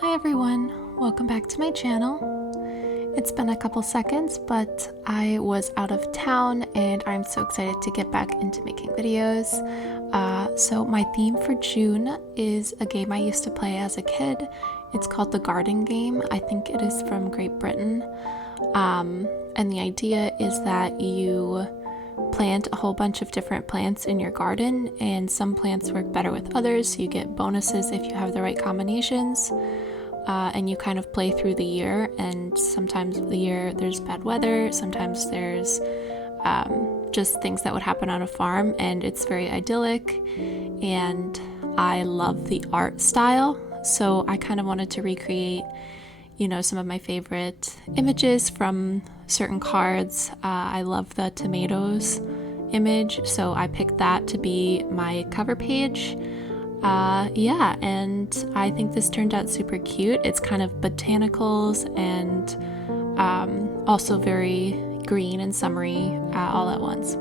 Hi everyone, welcome back to my channel. It's been a couple seconds, but I was out of town and I'm so excited to get back into making videos. So my theme for June is a game I used to play as a kid. It's called the Garden Game. I think it is from Great Britain. And the idea is that you plant a whole bunch of different plants in your garden, and some plants work better with others, so you get bonuses if you have the right combinations. And you kind of play through the year, and sometimes the year there's bad weather, sometimes there's just things that would happen on a farm, and it's very idyllic. And I love the art style, so I kind of wanted to recreate some of my favorite images from certain cards. I love the tomatoes image, so I picked that to be my cover page. Yeah, and I think this turned out super cute. It's kind of botanicals and also very green and summery all at once.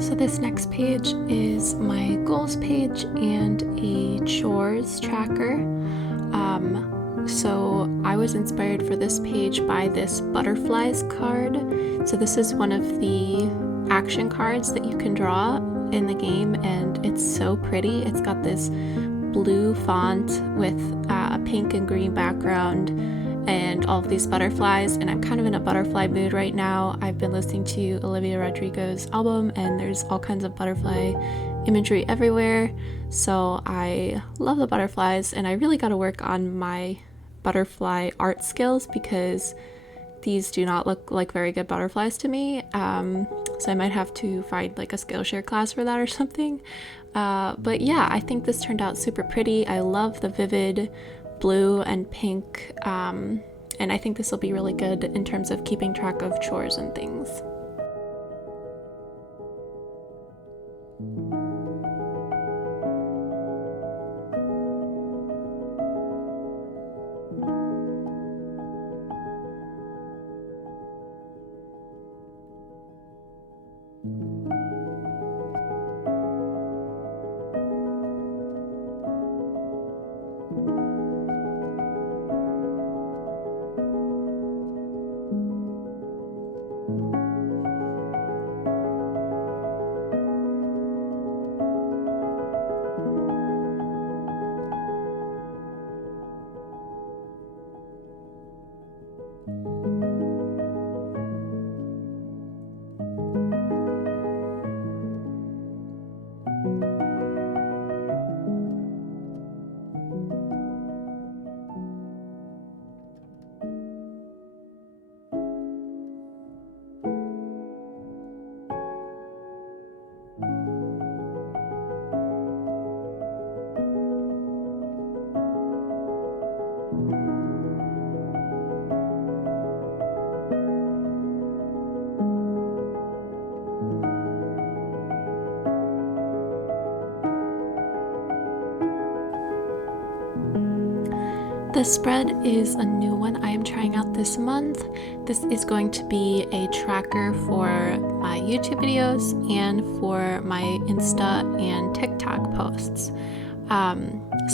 So this next page is my goals page and a chores tracker. So I was inspired for this page by this butterflies card. So this is one of the action cards that you can draw in the game, and it's so pretty. It's got this blue font with a pink and green background and all of these butterflies, and I'm kind of in a butterfly mood right now. I've been listening to Olivia Rodrigo's album, and there's all kinds of butterfly imagery everywhere, so I love the butterflies, and I really got to work on my butterfly art skills because these do not look like very good butterflies to me, so I might have to find like a Skillshare class for that or something. But yeah, I think this turned out super pretty. I love the vivid blue and pink, and I think this will be really good in terms of keeping track of chores and things. This spread is a new one I am trying out this month. This is going to be a tracker for my YouTube videos and for my Insta and TikTok posts.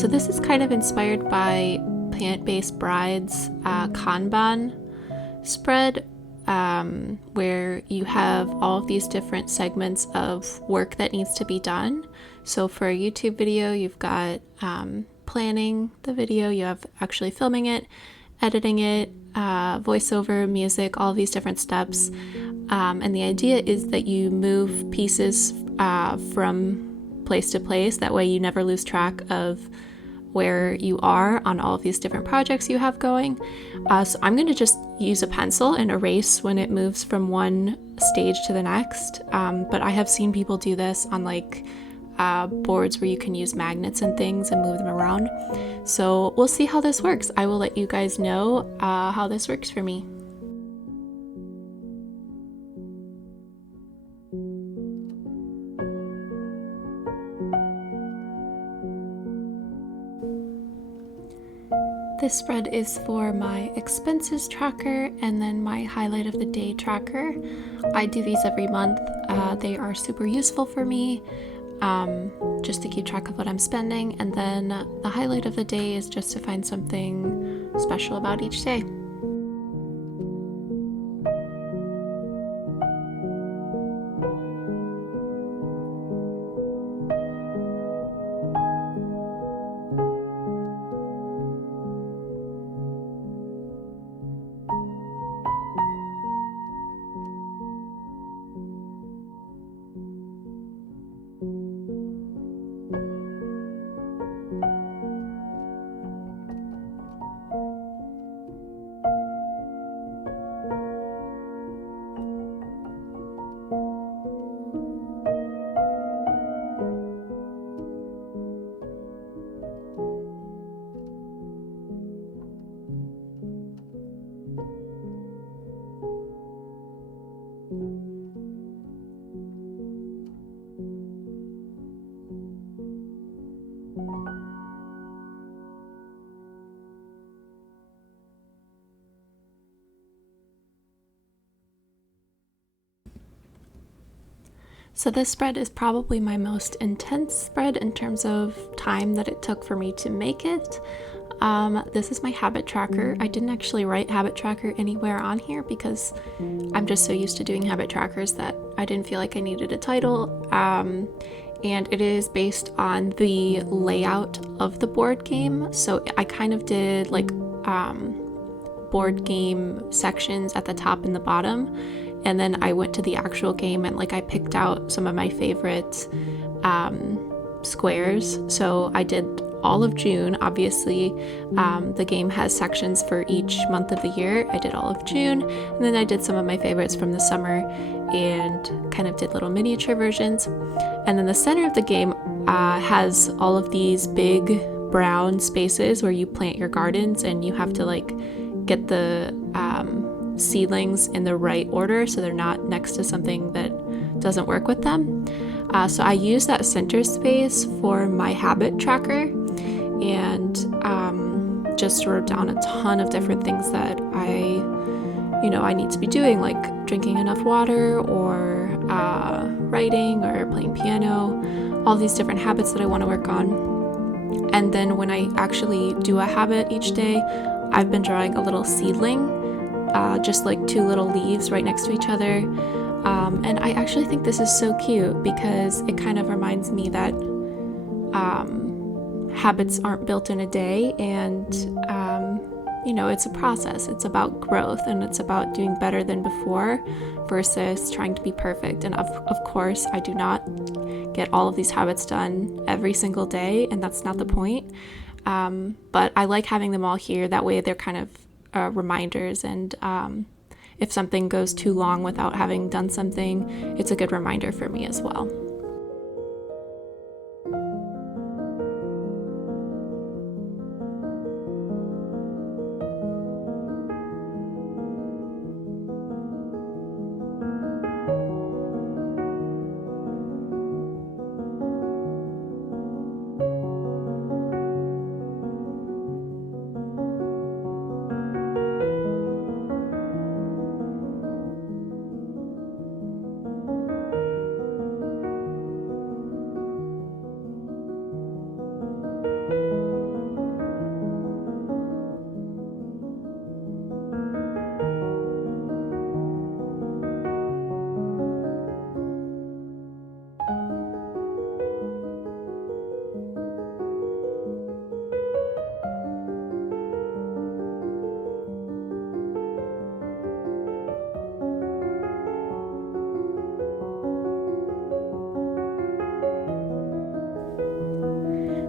So this is kind of inspired by Plant-Based Bride's Kanban spread, where you have all of these different segments of work that needs to be done. So for a YouTube video, you've got planning the video, you have actually filming it, editing it, voiceover, music, all these different steps. And the idea is that you move pieces from place to place. That way you never lose track of where you are on all of these different projects you have going. So I'm going to just use a pencil and erase when it moves from one stage to the next. But I have seen people do this on like boards where you can use magnets and things and move them around. So we'll see how this works. I will let you guys know how this works for me. This spread is for my expenses tracker and then my highlight of the day tracker. I do these every month. They are super useful for me, just to keep track of what I'm spending, and then the highlight of the day is just to find something special about each day. So this spread is probably my most intense spread in terms of time that it took for me to make it. This is my habit tracker. I didn't actually write habit tracker anywhere on here because I'm just so used to doing habit trackers that I didn't feel like I needed a title. And it is based on the layout of the board game. So I kind of did like board game sections at the top and the bottom, and then I went to the actual game and like I picked out some of my favorite squares. So I did all of June. Obviously, the game has sections for each month of the year. I did all of June, and then I did some of my favorites from the summer and kind of did little miniature versions. And then the center of the game has all of these big brown spaces where you plant your gardens, and you have to like get the seedlings in the right order so they're not next to something that doesn't work with them. So I use that center space for my habit tracker, and just wrote down a ton of different things that I need to be doing, like drinking enough water, or writing, or playing piano, all these different habits that I want to work on. And then when I actually do a habit each day, I've been drawing a little seedling, just like two little leaves right next to each other. And I actually think this is so cute because it kind of reminds me that habits aren't built in a day, and it's a process. It's about growth, and it's about doing better than before versus trying to be perfect. And of course, I do not get all of these habits done every single day, and that's not the point. But I like having them all here. That way they're kind of reminders, and if something goes too long without having done something, it's a good reminder for me as well.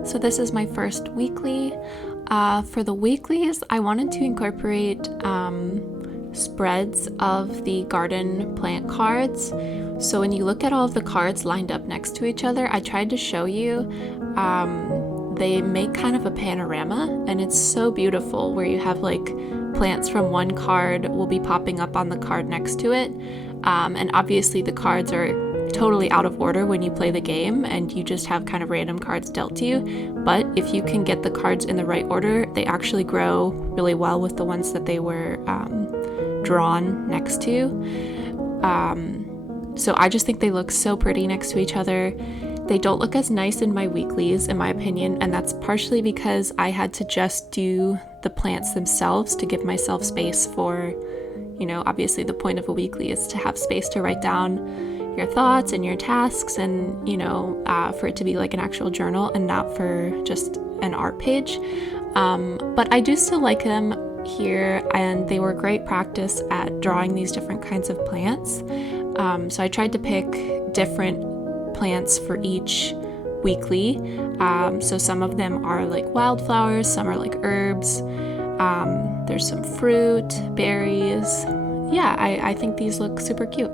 So this is my first weekly. For the weeklies, I wanted to incorporate spreads of the garden plant cards. So when you look at all of the cards lined up next to each other, I tried to show you, they make kind of a panorama, and it's so beautiful where you have like plants from one card will be popping up on the card next to it. And obviously the cards are totally out of order when you play the game, and you just have kind of random cards dealt to you. But if you can get the cards in the right order, they actually grow really well with the ones that they were drawn next to. So I just think they look so pretty next to each other. They don't look as nice in my weeklies, in my opinion, and that's partially because I had to just do the plants themselves to give myself space for, obviously the point of a weekly is to have space to write down your thoughts and your tasks, and for it to be like an actual journal and not for just an art page. But I do still like them here, and they were great practice at drawing these different kinds of plants. So I tried to pick different plants for each weekly. So some of them are like wildflowers, some are like herbs. There's some fruit, berries. Yeah, I think these look super cute.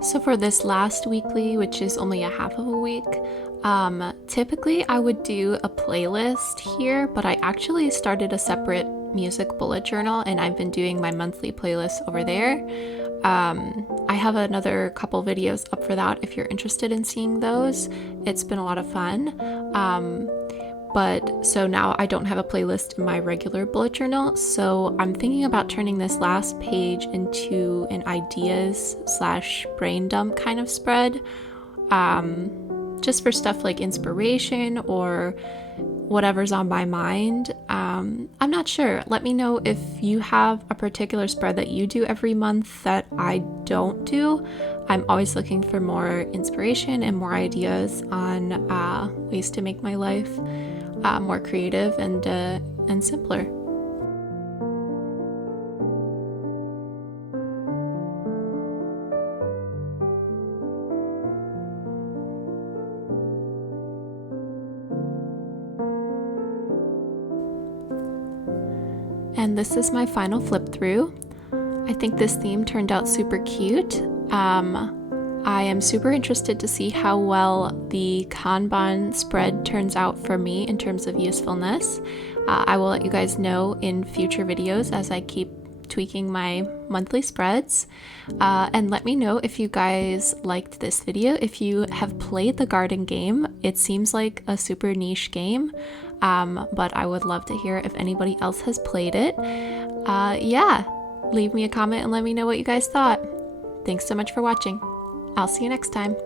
So for this last weekly, which is only a half of a week, typically I would do a playlist here, but I actually started a separate music bullet journal and I've been doing my monthly playlist over there. I have another couple videos up for that if you're interested in seeing those. It's been a lot of fun. But so now I don't have a playlist in my regular bullet journal, so I'm thinking about turning this last page into an ideas / brain dump kind of spread, just for stuff like inspiration or whatever's on my mind. I'm not sure. Let me know if you have a particular spread that you do every month that I don't do. I'm always looking for more inspiration and more ideas on ways to make my life more creative and simpler. And this is my final flip through. I think this theme turned out super cute. I am super interested to see how well the Kanban spread turns out for me in terms of usefulness. I will let you guys know in future videos as I keep tweaking my monthly spreads. And let me know if you guys liked this video, if you have played the garden game. It seems like a super niche game, but I would love to hear if anybody else has played it. Yeah, leave me a comment and let me know what you guys thought. Thanks so much for watching. I'll see you next time.